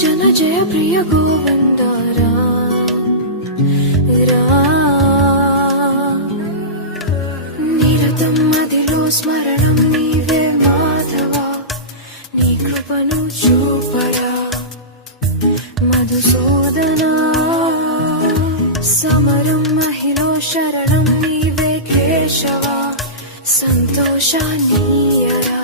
జన జయ ప్రియ గోవింద నిరతం మదిలో స్మరణం నీవే మాధవ నీ కృపను చూపరా మధుసూదనా సమరం మహిళ శరణం నీవే కేశవ సంతోషానీయరా